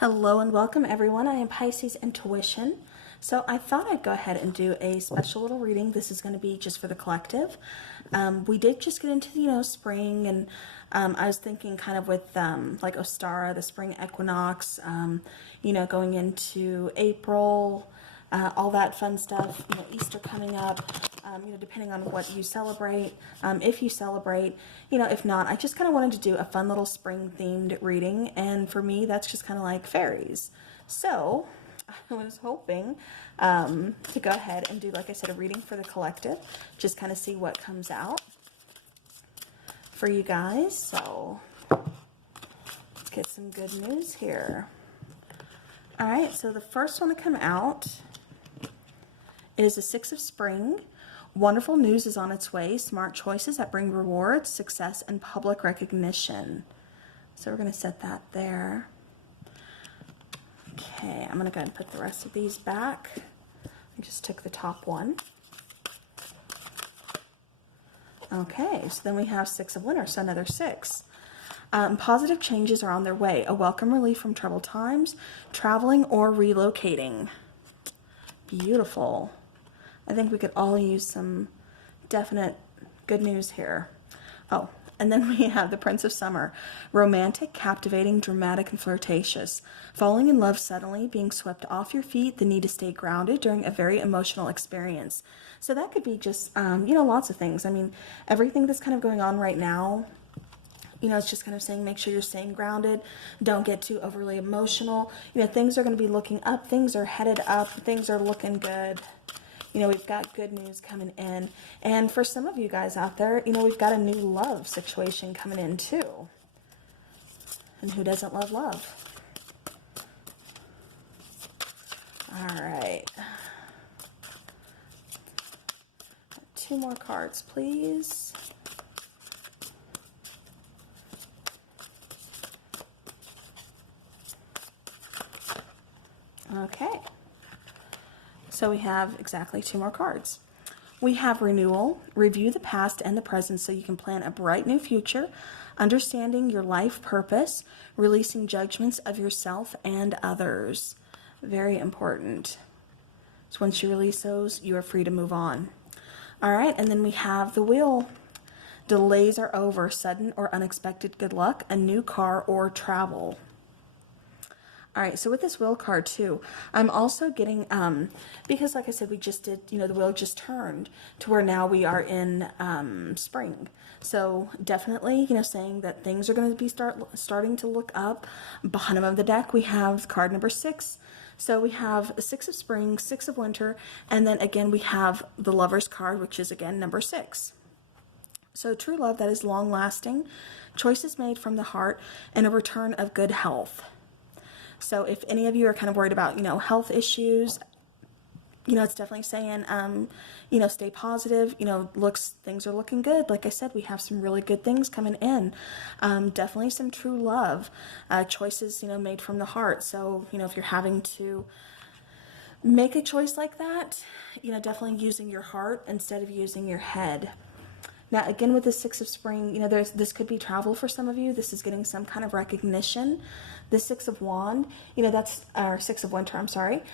Hello and welcome everyone. I am Piscesintuition. So I thought I'd go ahead and do a special little reading. This is going to be just for the collective. We did just get into, spring, and I was thinking kind of with like Ostara, the spring equinox, going into April, all that fun stuff, Easter coming up, depending on what you celebrate, if you celebrate, if not, I just kind of wanted to do a fun little spring themed reading. And for me, that's just kind of like fairies. So I was hoping to go ahead and do, like I said, a reading for the collective, just kind of see what comes out for you guys. So let's get some good news here. All right, so the first one to come out is the Six of Spring. Wonderful news is on its way. Smart choices that bring rewards, success, and public recognition. So we're going to set that there. Okay, I'm going to go ahead and put the rest of these back. I just took the top one. Okay, so then we have Six of Winter, so another six. Positive changes are on their way. A welcome relief from troubled times, traveling or relocating. Beautiful. I think we could all use some definite good news here. Oh, and then we have the Prince of Summer. Romantic, captivating, dramatic, and flirtatious. Falling in love suddenly, being swept off your feet, the need to stay grounded during a very emotional experience. So that could be just, lots of things. I mean, everything that's kind of going on right now, it's just kind of saying make sure you're staying grounded. Don't get too overly emotional. Things are going to be looking up. Things are headed up. Things are looking good. We've got good news coming in. And for some of you guys out there, we've got a new love situation coming in too. And who doesn't love love? All right. Two more cards, please. Okay. So we have exactly two more cards. We have renewal. Review the past and the present so you can plan a bright new future. Understanding your life purpose. Releasing judgments of yourself and others. Very important. So once you release those, you are free to move on. All right, and then we have the Wheel. Delays are over. Sudden or unexpected good luck. A new car or travel. All right, so with this Wheel card too, I'm also getting, because like I said, we just did, the wheel just turned to where now we are in spring. So definitely, saying that things are going to be starting to look up. Bottom of the deck, we have card number 6. So we have Six of Spring, Six of Winter, and then again we have the Lover's card, which is again number 6. So true love that is long lasting, choices made from the heart, and a return of good health. So if any of you are kind of worried about, health issues, it's definitely saying, stay positive, things are looking good. Like I said, we have some really good things coming in. Definitely some true love, choices, made from the heart. So, if you're having to make a choice like that, definitely using your heart instead of using your head. Now, again, with the Six of Spring, this could be travel for some of you. This is getting some kind of recognition. The Six of Wand, that's our Six of Winter, I'm sorry,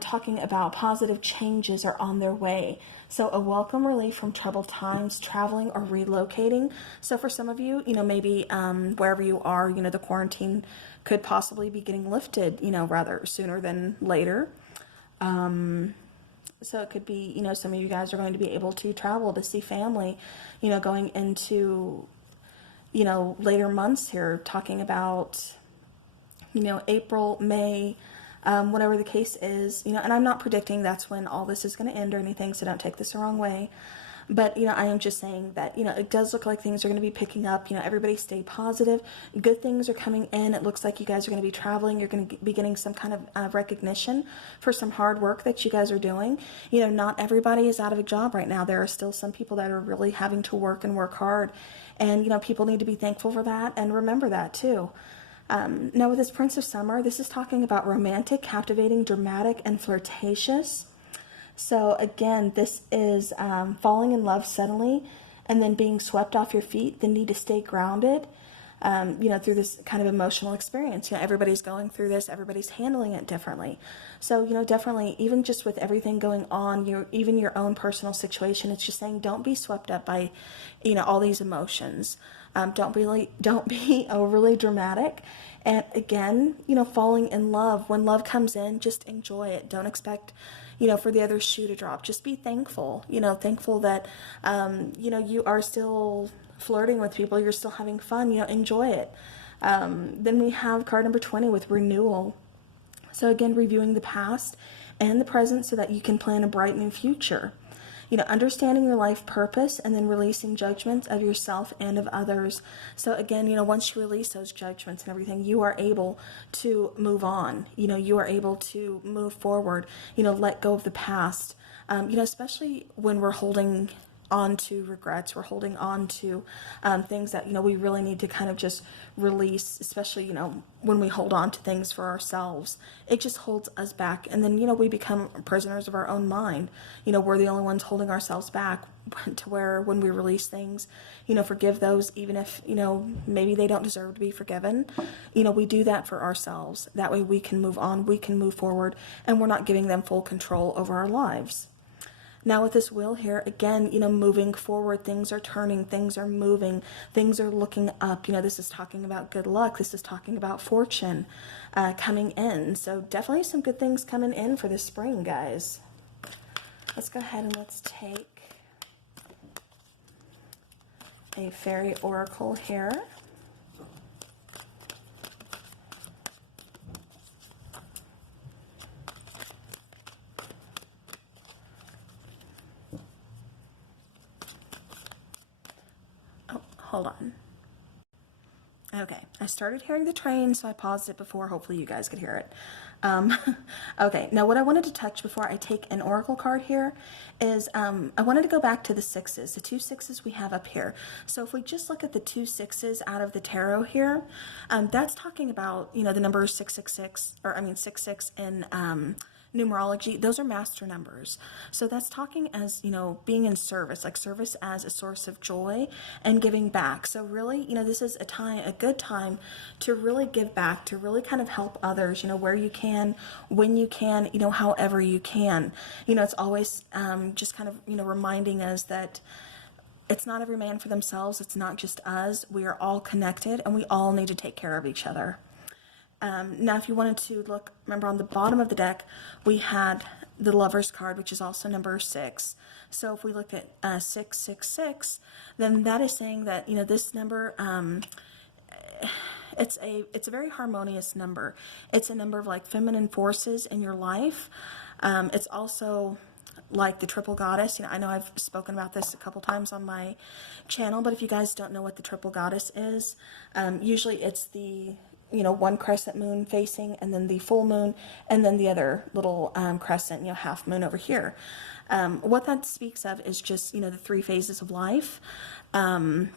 talking about positive changes are on their way. So a welcome relief from troubled times, traveling or relocating. So for some of you, maybe wherever you are, the quarantine could possibly be getting lifted, rather sooner than later. So it could be, some of you guys are going to be able to travel to see family, going into, later months here, talking about, April, May, whatever the case is, and I'm not predicting that's when all this is going to end or anything, so don't take this the wrong way. But, I am just saying that, it does look like things are going to be picking up. Everybody stay positive. Good things are coming in. It looks like you guys are going to be traveling. You're going to be getting some kind of recognition for some hard work that you guys are doing. Not everybody is out of a job right now. There are still some people that are really having to work and work hard. And, people need to be thankful for that and remember that too. Now with this Prince of Summer, this is talking about romantic, captivating, dramatic, and flirtatious. So again, this is falling in love suddenly and then being swept off your feet, the need to stay grounded, you know, through this kind of emotional experience. You know, everybody's going through this, everybody's handling it differently. So, you know, definitely, even just with everything going on, even your own personal situation, it's just saying don't be swept up by, you know, all these emotions. Don't be overly dramatic. And again, you know, falling in love. When love comes in, just enjoy it. Don't expect, you know, for the other shoe to drop. Just be thankful, you know, thankful that, you know, you are still flirting with people. You're still having fun, you know, enjoy it. Then we have card number 20 with renewal. So again, reviewing the past and the present so that you can plan a bright new future. You know, understanding your life purpose and then releasing judgments of yourself and of others. So again, you know, once you release those judgments and everything, you are able to move on. You know, you are able to move forward, you know, let go of the past. You know, especially when we're holding on to regrets, we're holding on to things that, you know, we really need to kind of just release, especially, you know, when we hold on to things for ourselves, it just holds us back. And then, you know, we become prisoners of our own mind. You know, we're the only ones holding ourselves back, to where when we release things, you know, forgive those, even if, you know, maybe they don't deserve to be forgiven. You know, we do that for ourselves. That way we can move on, we can move forward, and we're not giving them full control over our lives. Now with this wheel here, again, you know, moving forward, things are turning, things are moving, things are looking up. You know, this is talking about good luck. This is talking about fortune coming in. So definitely some good things coming in for this spring, guys. Let's go ahead and let's take a fairy oracle here. Hold on. Okay, I started hearing the train, so I paused it before. Hopefully you guys could hear it. Okay, now what I wanted to touch before I take an oracle card here is I wanted to go back to the sixes, the 2 6s we have up here. So if we just look at the 2 6s out of the tarot here, that's talking about, you know, the number 666, or I mean 66 in numerology. Those are master numbers. So that's talking as, you know, being in service, like service as a source of joy and giving back. So really, you know, this is a good time to really give back, to really kind of help others, you know, where you can, when you can, you know, however you can. You know, it's always just kind of, you know, reminding us that it's not every man for themselves. It's not just us. We are all connected and we all need to take care of each other. Now, if you wanted to look, remember on the bottom of the deck, we had the Lover's card, which is also number 6. So if we look at 666, then that is saying that, you know, this number, it's a very harmonious number. It's a number of like feminine forces in your life. It's also like the triple goddess. You know, I know I've spoken about this a couple times on my channel, but if you guys don't know what the triple goddess is, usually it's the, you know, one crescent moon facing, and then the full moon, and then the other little crescent, you know, half moon over here. What that speaks of is just, you know, the 3 phases of life. You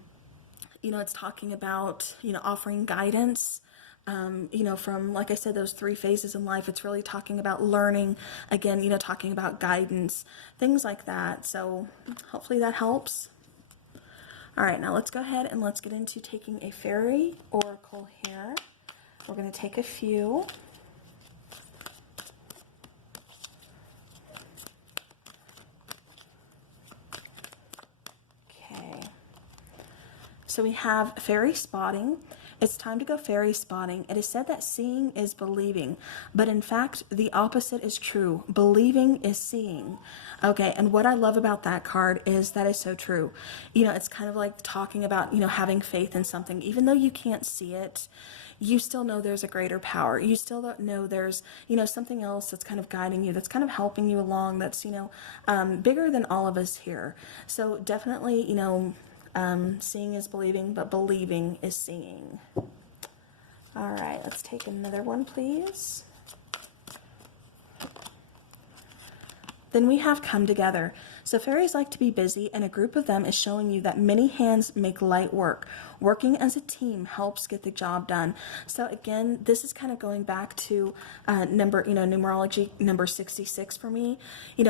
know, it's talking about, you know, offering guidance, you know, from, like I said, those 3 phases in life. It's really talking about learning, again, you know, talking about guidance, things like that. So hopefully that helps. All right, now let's go ahead and let's get into taking a fairy oracle here. We're going to take a few. Okay. So we have fairy spotting. It's time to go fairy spotting. It is said that seeing is believing, but in fact, the opposite is true. Believing is seeing. Okay, and what I love about that card is that is so true. You know, it's kind of like talking about, you know, having faith in something. Even though you can't see it, you still know there's a greater power. You still don't know there's, you know, something else that's kind of guiding you, that's kind of helping you along, that's, you know, bigger than all of us here. So definitely, you know, seeing is believing, but believing is seeing. All right, let's take another one, please. Then we have come together. So fairies like to be busy, and a group of them is showing you that many hands make light work. Working as a team helps get the job done. So again, this is kind of going back to numerology number 66 for me.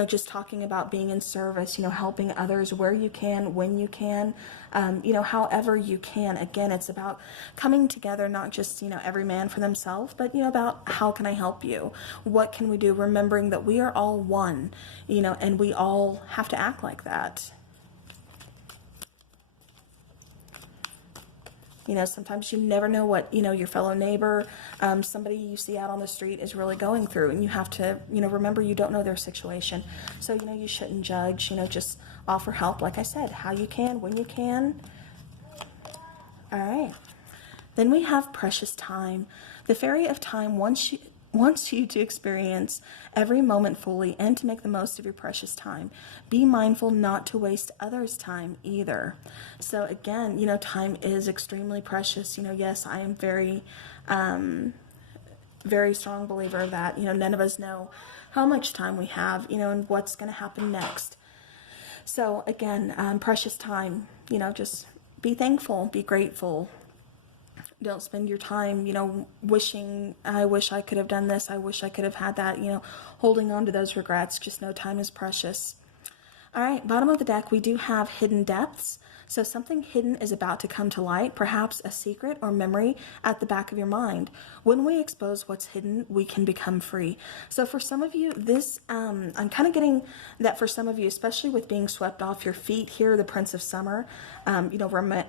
Just talking about being in service, helping others where you can, when you can, however you can. Again, it's about coming together, not just, every man for themselves, but, about how can I help you? What can we do? Remembering that we are all one, and we all have to act like that. Sometimes you never know what, your fellow neighbor, somebody you see out on the street is really going through, and you have to, remember you don't know their situation. So, you shouldn't judge, just offer help, like I said, how you can, when you can. All right. Then we have precious time. The fairy of time wants you to experience every moment fully and to make the most of your precious time. Be mindful not to waste others' time either. So again, time is extremely precious. Yes, I am very, very strong believer of that. None of us know how much time we have, and what's going to happen next. So again, precious time, just be thankful, be grateful. Don't spend your time, wishing, I wish I could have done this, I wish I could have had that, holding on to those regrets. Just know time is precious. All right, bottom of the deck, we do have hidden depths. So something hidden is about to come to light, perhaps a secret or memory at the back of your mind. When we expose what's hidden, we can become free. So for some of you, this, I'm kind of getting that for some of you, especially with being swept off your feet here, the Prince of Summer,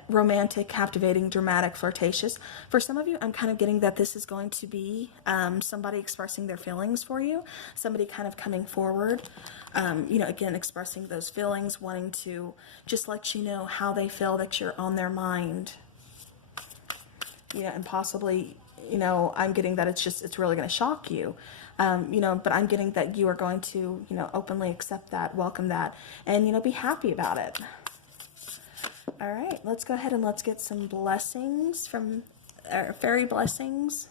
romantic, captivating, dramatic, flirtatious. For some of you, I'm kind of getting that this is going to be somebody expressing their feelings for you, somebody kind of coming forward, again, expressing those feelings, wanting to just let you know how they feel, that you're on their mind, and possibly, I'm getting that it's really going to shock you, but I'm getting that you are going to, openly accept that, welcome that, and, be happy about it. All right, let's go ahead and let's get some blessings from fairy blessings.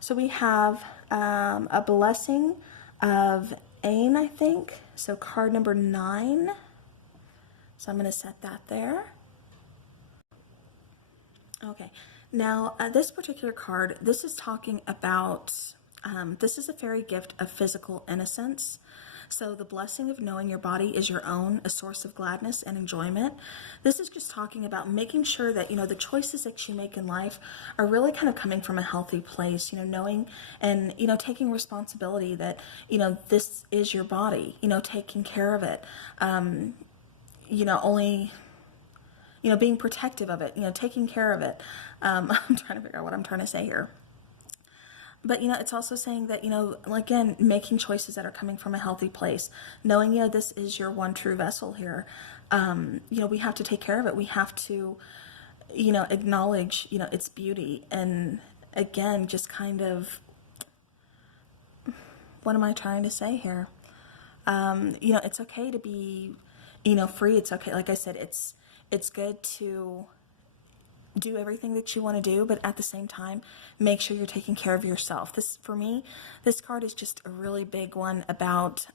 So we have a blessing of Ain, I think. So card number 9. So I'm going to set that there. Okay. Now, this particular card, this is talking about, this is a fairy gift of physical innocence. So the blessing of knowing your body is your own, a source of gladness and enjoyment. This is just talking about making sure that, the choices that you make in life are really kind of coming from a healthy place, knowing and, taking responsibility that, this is your body, taking care of it, only, being protective of it, taking care of it. I'm trying to figure out what I'm trying to say here. But, it's also saying that, again, making choices that are coming from a healthy place, knowing, this is your one true vessel here. We have to take care of it. We have to, acknowledge, its beauty. And again, just kind of, what am I trying to say here? It's okay to be, free. It's okay. Like I said, it's good to do everything that you want to do, but at the same time, make sure you're taking care of yourself. This, for me, this card is just a really big one about,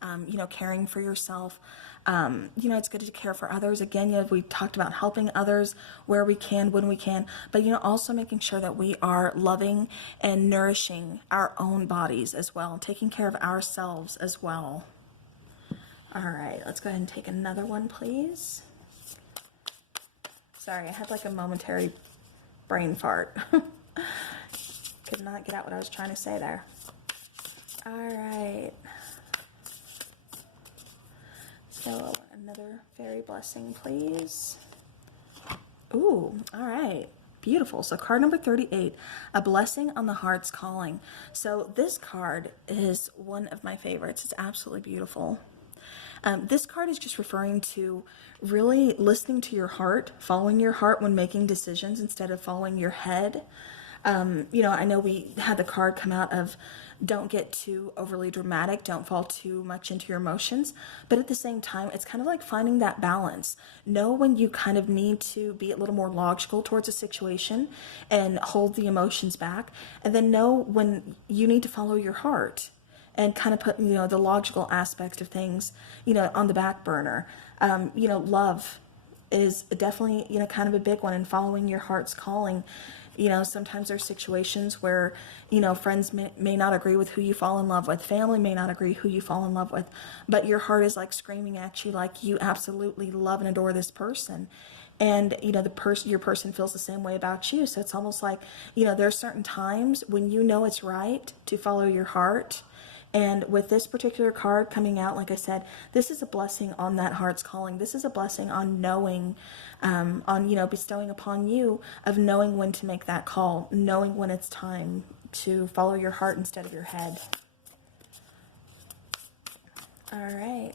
caring for yourself. It's good to care for others. Again, we talked about helping others where we can, when we can, but, also making sure that we are loving and nourishing our own bodies as well, taking care of ourselves as well. All right, let's go ahead and take another one, please. Sorry, I had like a momentary brain fart. Could not get out what I was trying to say there. All right. So another fairy blessing, please. Ooh, all right. Beautiful. So card number 38, a blessing on the heart's calling. So this card is one of my favorites. It's absolutely beautiful. This card is just referring to really listening to your heart, following your heart when making decisions instead of following your head. I know we had the card come out of don't get too overly dramatic, don't fall too much into your emotions, but at the same time, it's kind of like finding that balance. Know when you kind of need to be a little more logical towards a situation and hold the emotions back, and then know when you need to follow your heart and kind of put, the logical aspect of things, on the back burner. Love is definitely, kind of a big one, and following your heart's calling. Sometimes there's situations where, friends may not agree with who you fall in love with. Family may not agree who you fall in love with. But your heart is like screaming at you like you absolutely love and adore this person. And, your person feels the same way about you. So it's almost like, there are certain times when it's right to follow your heart. And with this particular card coming out, like I said, this is a blessing on that heart's calling. This is a blessing on knowing, bestowing upon you of knowing when to make that call, knowing when it's time to follow your heart instead of your head. All right.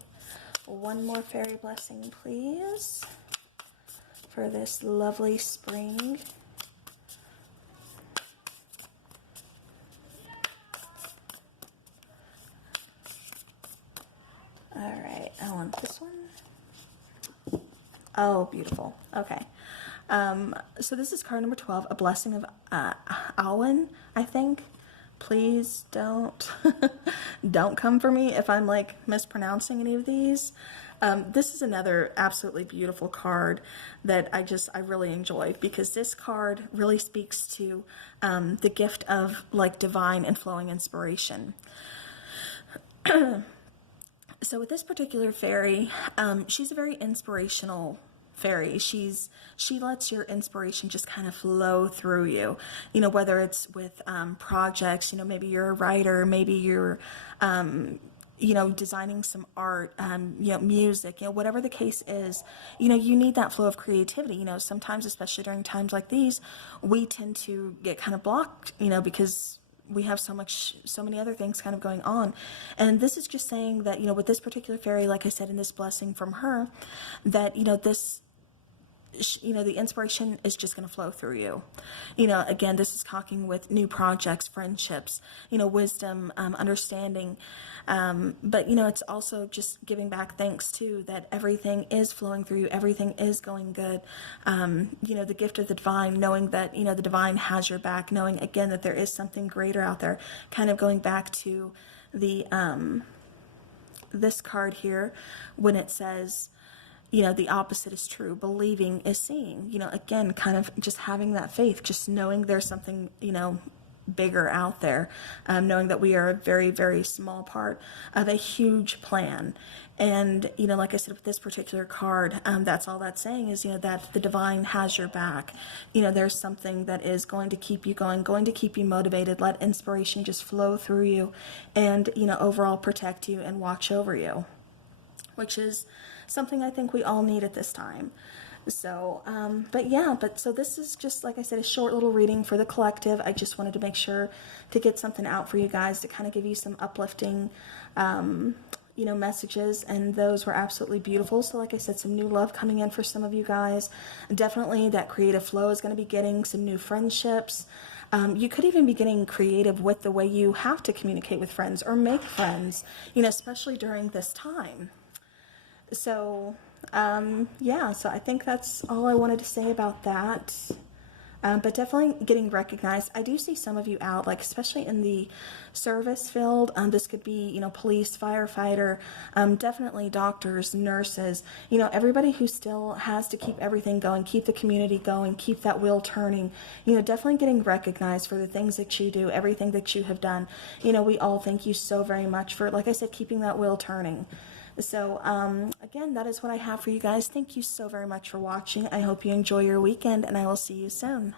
One more fairy blessing, please, for this lovely spring. All right, I want this one. Oh, beautiful. Okay. So this is card number 12, a blessing of Awen, I think. Please don't don't come for me if I'm like mispronouncing any of these. This is another absolutely beautiful card that I really enjoy, because this card really speaks to the gift of like divine and flowing inspiration. So with this particular fairy, she's a very inspirational fairy. She lets your inspiration just kind of flow through you, whether it's with projects, maybe you're a writer, maybe you're, designing some art, music, whatever the case is, you need that flow of creativity. Sometimes, especially during times like these, we tend to get kind of blocked, because we have so many other things kind of going on. And this is just saying that, with this particular fairy, like I said, in this blessing from her, that, the inspiration is just going to flow through you. Again, this is talking with new projects, friendships, wisdom, understanding. But, it's also just giving back thanks too, that everything is flowing through you. Everything is going good. The gift of the divine, knowing that, the divine has your back, knowing again that there is something greater out there, kind of going back to the, this card here, when it says, the opposite is true. Believing is seeing. Again, kind of just having that faith, just knowing there's something, bigger out there, knowing that we are a very, very small part of a huge plan. And, like I said, with this particular card, that's all that's saying is, that the divine has your back. There's something that is going to keep you going to keep you motivated, let inspiration just flow through you, and, overall protect you and watch over you, which is something I think we all need at this time. So, so this is just, like I said, a short little reading for the collective. I just wanted to make sure to get something out for you guys to kind of give you some uplifting, messages, and those were absolutely beautiful. So like I said, some new love coming in for some of you guys. Definitely that creative flow is going to be getting some new friendships. You could even be getting creative with the way you have to communicate with friends or make friends, especially during this time. So, so I think that's all I wanted to say about that. But definitely getting recognized. I do see some of you out, like especially in the service field. This could be, police, firefighter, definitely doctors, nurses, everybody who still has to keep everything going, keep the community going, keep that wheel turning, definitely getting recognized for the things that you do, everything that you have done. We all thank you so very much for, like I said, keeping that wheel turning. So, again, that is what I have for you guys. Thank you so very much for watching. I hope you enjoy your weekend, and I will see you soon.